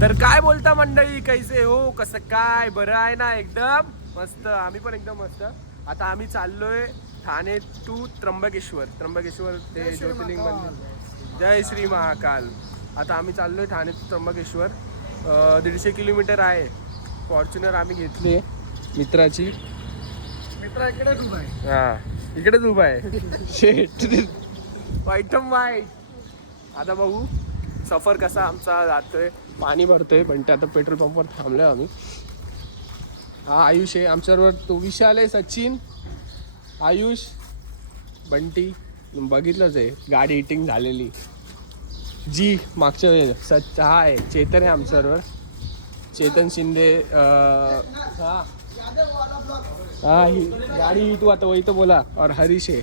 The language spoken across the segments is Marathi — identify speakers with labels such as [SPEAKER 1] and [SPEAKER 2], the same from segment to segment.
[SPEAKER 1] तर काय बोलता मंडळी? कैसे हो? कसं काय? बरं आहे ना? एकदम मस्त. आम्ही पण एकदम मस्त. आता आम्ही चाललोय ठाणे टू त्र्यंबकेश्वर. त्र्यंबकेश्वर ते ज्योतिर्लिंग मंदिर. जय श्री महाकाल. आता आम्ही चाललोय ठाणे टू त्र्यंबकेश्वर. दीडशे किलोमीटर आहे. फॉर्च्युनर आम्ही घेतली मित्राची.
[SPEAKER 2] मित्रा इकडेच उभा आहे.
[SPEAKER 1] हा. इकडेच उभा आहे. शेट वाईटम वाईट. आता बघू. सफर कसा आमचा जातोय. पाणी भरतोय पण ते आता पेट्रोल पंपवर थांबलो आम्ही. हा आयुष आहे आमच्याबरोबर. तो विशाल आहे सचिन आयुष बंटी. बघितलंच आहे गाडी हिटिंग झालेली. जी मागच्या वेळेस सच हा आहे चेतन आहे आमच्याबरोबर. चेतन शिंदे हा. हा ही गाडी ही तू आता वही तो बोला. और हरीश आहे.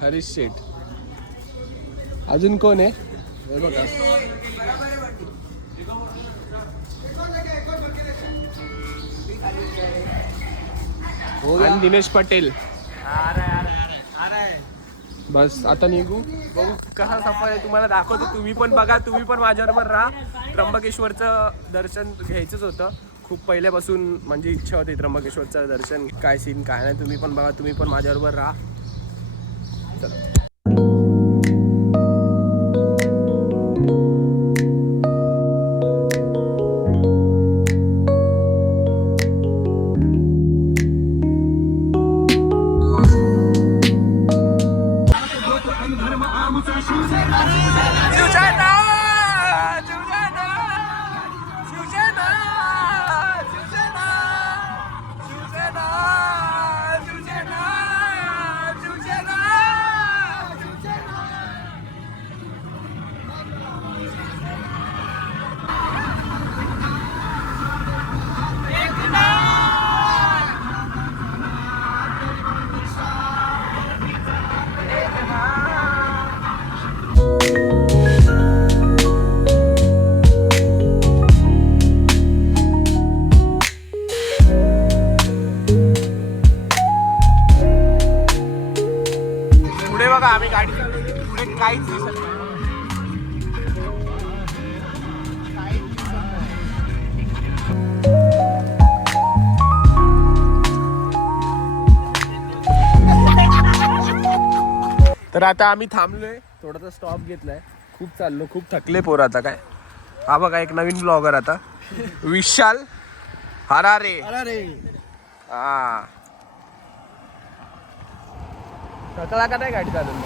[SPEAKER 1] हरीश शेठ. अजून कोण आहे? बघा. आणि दिनेश पटेल. बस आता निघू. बघू कसा सफर आहे तुम्हाला दाखवतो. तुम्ही पण बघा तुम्ही पण माझ्याबरोबर राहा. त्र्यंबकेश्वरचं दर्शन घ्यायचंच होतं. खूप पहिल्यापासून म्हणजे इच्छा होती त्र्यंबकेश्वरचं दर्शन. काय सीन काय नाही तुम्ही पण बघा तुम्ही पण माझ्याबरोबर राहा. बघा आम्ही गाडी चालवली. पुढे काहीच दिसत नाही. तर आता आम्ही थांबलोय. थोडासा स्टॉप घेतलाय. खूप चाललो खूप थकले पोर आता काय. हा बघा एक नवीन ब्लॉगर आता. विशाल हरारे. हा. थकला का नाही गाडी चालून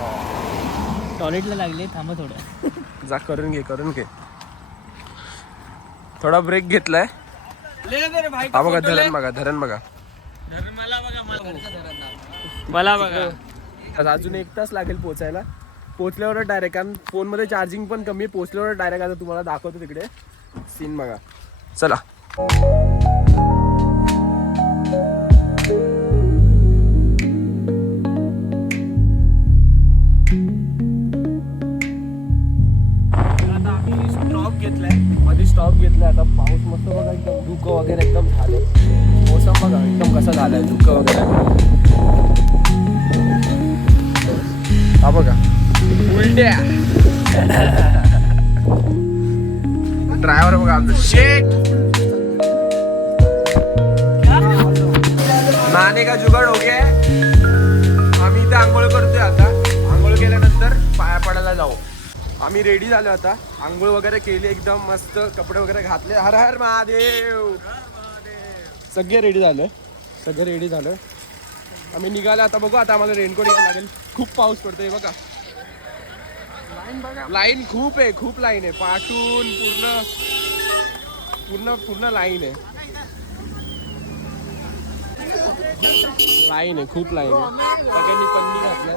[SPEAKER 3] टॉयलेटला लागले थांबा थोडं.
[SPEAKER 1] जा करून घे करून घे. थोडा ब्रेक घेतलाय. हा बघा धरण बघा धरण बघा.
[SPEAKER 3] मला बघा
[SPEAKER 1] आता अजून एक तास लागेल पोचायला. पोचल्यावर डायरेक्ट कारण फोनमध्ये चार्जिंग पण कमी आहे पोचल्यावर डायरेक्ट आता तुम्हाला दाखवतो तिकडे. सीन बघा. चला. घेतलाय. मध्ये स्टॉप घेतलाय. आता पाऊस मस्त बघा एकदम. धुकं वगैरे एकदम झालं. मोसम बघा एकदम कसं झालंय. धुकं वगैरे. हा बघा. उलट्या. ड्रायव्हर बघा आमचं. शेट नाणे का जुगाड हो गया आम्ही इथे आंघोळ करतोय आता. आंघोळ केल्यानंतर पाया पडायला जाऊ. आम्ही रेडी झालो आता. आंघोळ वगैरे केली एकदम मस्त कपडे वगैरे घातले. हर हर महादेव! सगळे रेडी झालं. सगळे रेडी झालं. आम्ही निघालो आता बघू आता आम्हाला रेनकोट घ्यायला लागेल. खूप पाऊस पडतोय बघा. लाईन खूप आहे खूप लाईन आहे. पाठून पूर्ण पूर्ण पूर्ण लाईन आहे. लाईन आहे खूप लाईन आहे. सगळ्यांनी पन्नी घातल्या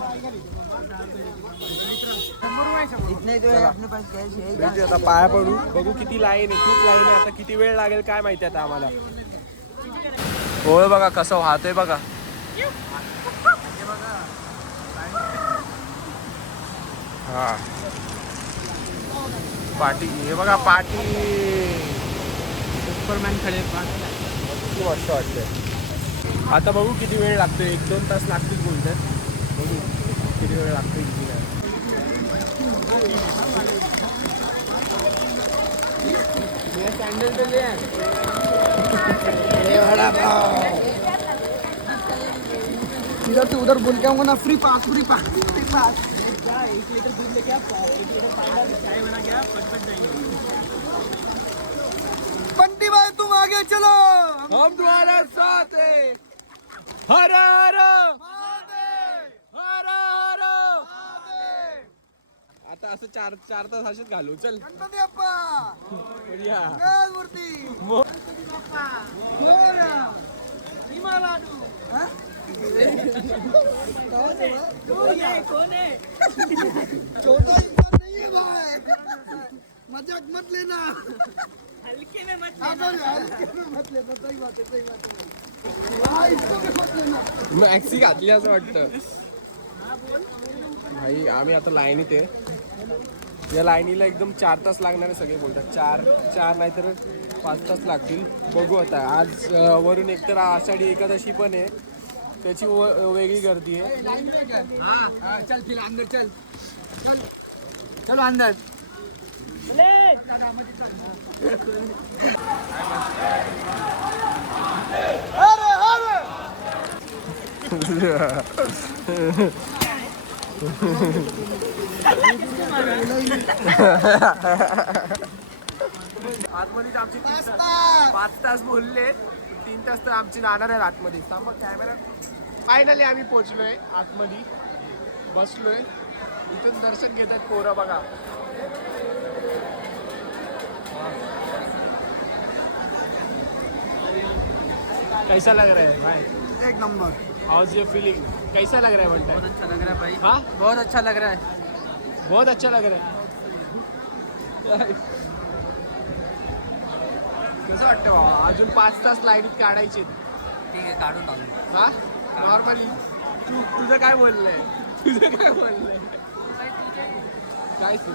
[SPEAKER 1] आता पाया पडू. बघू किती लाईन आहे खूप लाईन आहे. आता किती वेळ लागेल काय माहिती आता आम्हाला. होय बघा कसं वाहतोय बघा. हा. पाटी हे बघा पाटी.
[SPEAKER 3] सुपरमॅन खडे
[SPEAKER 1] किती मस्त वाटतंय. आता बघू किती वेळ लागतोय एक दोन तास लागतील बोलतात. बघू. किती वेळ लागतोय किती नाही
[SPEAKER 2] इधर से उधर बोल के आऊंगा ना free pass free pass free pass Bunty भाई तुम आगे चलो।
[SPEAKER 1] हम तुम्हारा साथ है। हर हर हर हर आता असं चार चार तास असेच घालू. चल.
[SPEAKER 2] गणपती अप्पा
[SPEAKER 1] या.
[SPEAKER 2] मूर्ती!
[SPEAKER 1] मो-
[SPEAKER 2] मोरया. भीमा लाडू! हा? छोटा इंसान नहीं है भाई. मजाक मत लेना हल्के में मत लेना हल्के में मत लेना सही बात है सही बात है हाँ, इसको भी मत लेना
[SPEAKER 1] मॅक्सी घातली असं वाटतं. भाई आम्ही आता लाईनीत आहे. या लाईनीला एकदम चार तास लागणार सगळे बोलतात. चार चार नाहीतर पाच तास लागतील. बघू आता. आज वरून एकतर आषाढी एकादशी पण आहे. त्याची व- वेगळी गर्दी आहे.
[SPEAKER 2] चल अंदर चल अंदर
[SPEAKER 1] आतमध्येच आमची तीन तास-
[SPEAKER 2] पास्ता
[SPEAKER 1] पाच तास बोलले. तीन तास तर आमची जाणार आहे आतमध्ये. कॅमेरा फायनली आम्ही पोचलोय आतमध्ये. बसलोय. इथून दर्शन घेतात पोरं बघा. कैसा लग रहा है? भाई
[SPEAKER 2] एक नंबर.
[SPEAKER 1] हाउस योर फीलिंग कैसा लग रहा है वन टाइम
[SPEAKER 3] अच्छा लग रहा है भाई।
[SPEAKER 1] हाँ?
[SPEAKER 3] बहुत अच्छा लग रहा है।
[SPEAKER 1] बहुत अच्छा लग रहा है। कसं वाटतं बाबा अजून पाच तास लाईनीत काढायचे
[SPEAKER 3] ठीक आहे काढून टाकू.
[SPEAKER 1] हा? नॉर्मली तू तुझं काय बोललंय? तुझं काय बोललंय? काय तू?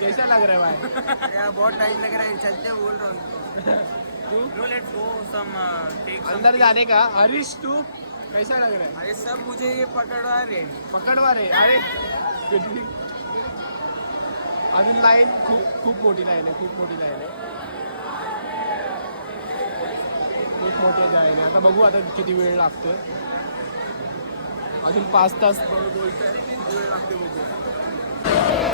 [SPEAKER 1] कैसा लग रहा है भाई?
[SPEAKER 3] यार बहुत टाइम लग रहा है चलते बोल रहा हूँ।
[SPEAKER 1] तू?
[SPEAKER 3] No let's go some take
[SPEAKER 1] अंदर जाने का। हरीश तू? कैसा लग रहा है?
[SPEAKER 3] अरे सब मुझे ये पकड़वा रहे
[SPEAKER 1] पकडवा रे अरे किती अजून लाईन खूप खूप मोठी लाईन आहे खूप मोठी लाईन आहे. खूप मोठी लाईन आहे. आता बघू आता किती वेळ लागतो अजून पाच तास बोलतोय किती वेळ लागते बघू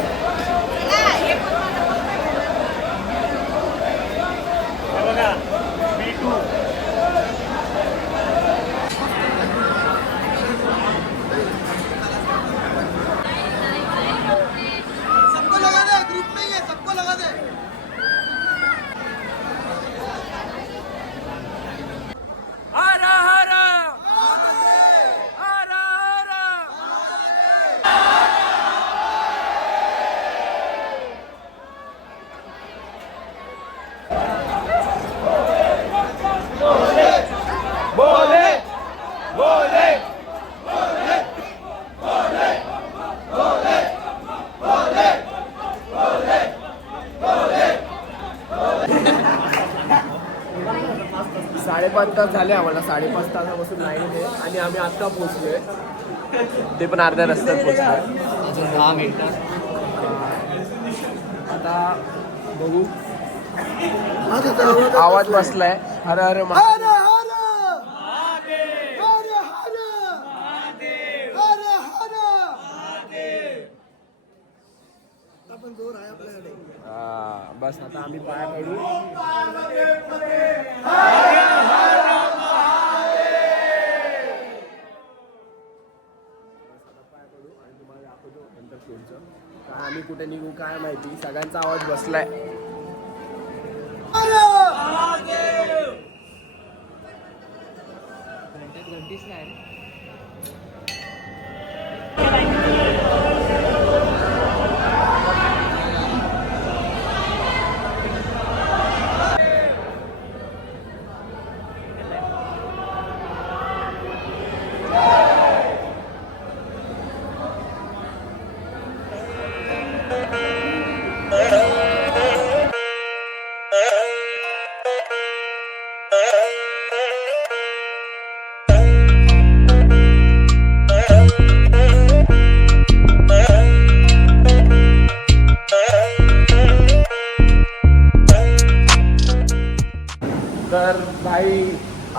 [SPEAKER 2] सबको लगा दे ग्रुप में ही है सबको लगा दे
[SPEAKER 1] हर हर हर हर साडेपाच तास झाले आम्हाला. साडेपाच तासापासून लाईन आहे. आणि आम्ही आत्ता पोहोचलोय. ते पण अर्ध्या रस्त्यात पोहोचलोय.
[SPEAKER 3] अजून दहा मिनिटं.
[SPEAKER 1] आता बघू. आवाज बसलाय. हर हर महा-
[SPEAKER 2] हर हर हर हर हर हर आपण जोर आहे आपल्याकडे.
[SPEAKER 1] हा, बस आता आम्ही पाया पडू. आम्ही कुठे निघू काय माहिती? सगळ्यांचा आवाज बसलाय.
[SPEAKER 3] घंटीच नाही.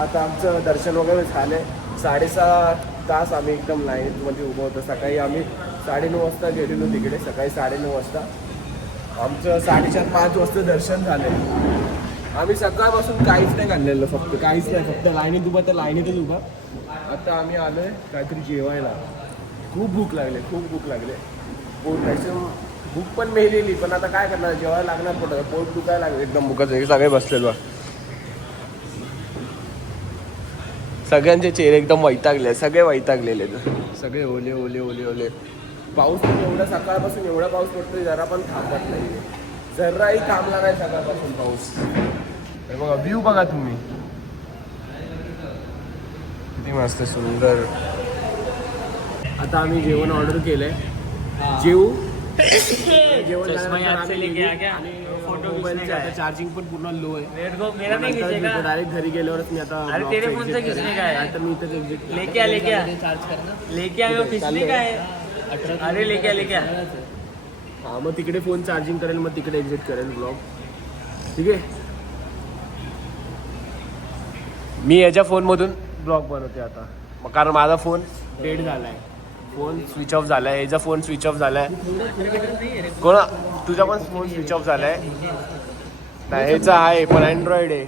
[SPEAKER 1] आता आमचं दर्शन वगैरे झालंय साडेसहा तास आम्ही एकदम लाईनमध्ये उभं होतो. सकाळी आम्ही साडेनऊ वाजता गेलेलो तिकडे. सकाळी साडेनऊ वाजता. आमचं साडेचार पाच वाजता दर्शन झाले. आम्ही सकाळपासून काहीच नाही खाल्लेलं फक्त काहीच नाही फक्त लाईनीत उभं तर लाईनीतच उभा. आता आम्ही आलो आहे काहीतरी जेवायला. खूप भूक लागले खूप भूक लागले. पोट मॅक्सिमम भूक पण मेलेली पण आता काय करणार? जेवायला लागणार पोट पोट दुखायला लागले. एकदम भूकच. आहे सगळे बसलेलो. सगळ्यांचे चेहरे एकदम वैतागले सगळे वैतागलेले सगळे ओले ओले ओले ओले. पाऊस पण एवढा सकाळपासून एवढा पाऊस पडतोय जरा पण थांबत नाही जराही थांबला नाही सकाळपासून पाऊस. हे बघा व्ह्यू बघा तुम्ही. किती मस्त सुंदर. आता आम्ही जेवण ऑर्डर केलंय. जेवू? जेवण मोबाईलचे आता. चार्जिंग पण पूर्ण लो आहे.
[SPEAKER 3] रेड को मेरा नहीं खींचेगा
[SPEAKER 1] डायरेक्ट घरी गेल्यावरच मी आता
[SPEAKER 3] अरे तेरे
[SPEAKER 1] चं
[SPEAKER 3] फोन
[SPEAKER 1] exit
[SPEAKER 3] से
[SPEAKER 1] करेन.
[SPEAKER 3] खींचने का है.
[SPEAKER 1] नाहीतर मी करेन.
[SPEAKER 3] लेके आ लेके आ. लेके आ. वो खींचने का है अरे लेके आ लेके आ.
[SPEAKER 1] हा मग तिकडे फोन चार्जिंग करेल मग तिकडे एक्झिट करेल ब्लॉग ठीक आहे? मी याच्या फोनमधून ब्लॉग बनवते आता. मग कारण माझा फोन डेड झालाय. फोन स्विच ऑफ झालाय याचा फोन स्विच ऑफ झालाय. कोणा तुझा पण फोन स्विच ऑफ झालाय? नाही ह्याचा आहे पण अँड्रॉइड आहे.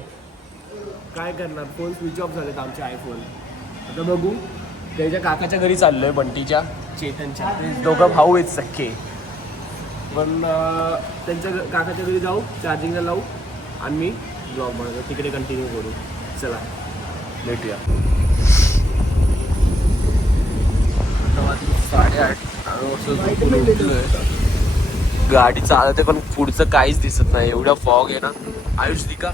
[SPEAKER 1] काय करणार? फोन स्विच ऑफ झालेत आमचे आयफोन आता बघू. त्याच्या काकाच्या घरी चाललोय बंटीच्या. चेतनच्या. ते दोघं भाऊ आहेत सख्खे. पण त्यांच्या काकाच्या घरी जाऊ चार्जिंगला लावू आणि मी ब्लॉग बनवतो. तिकडे कंटिन्यू करू. चला. भेटूया. साडेआठ गाडी चालते पण पुढचं काहीच दिसत नाही. एवढा फॉग आहे ना. आयुष दिका.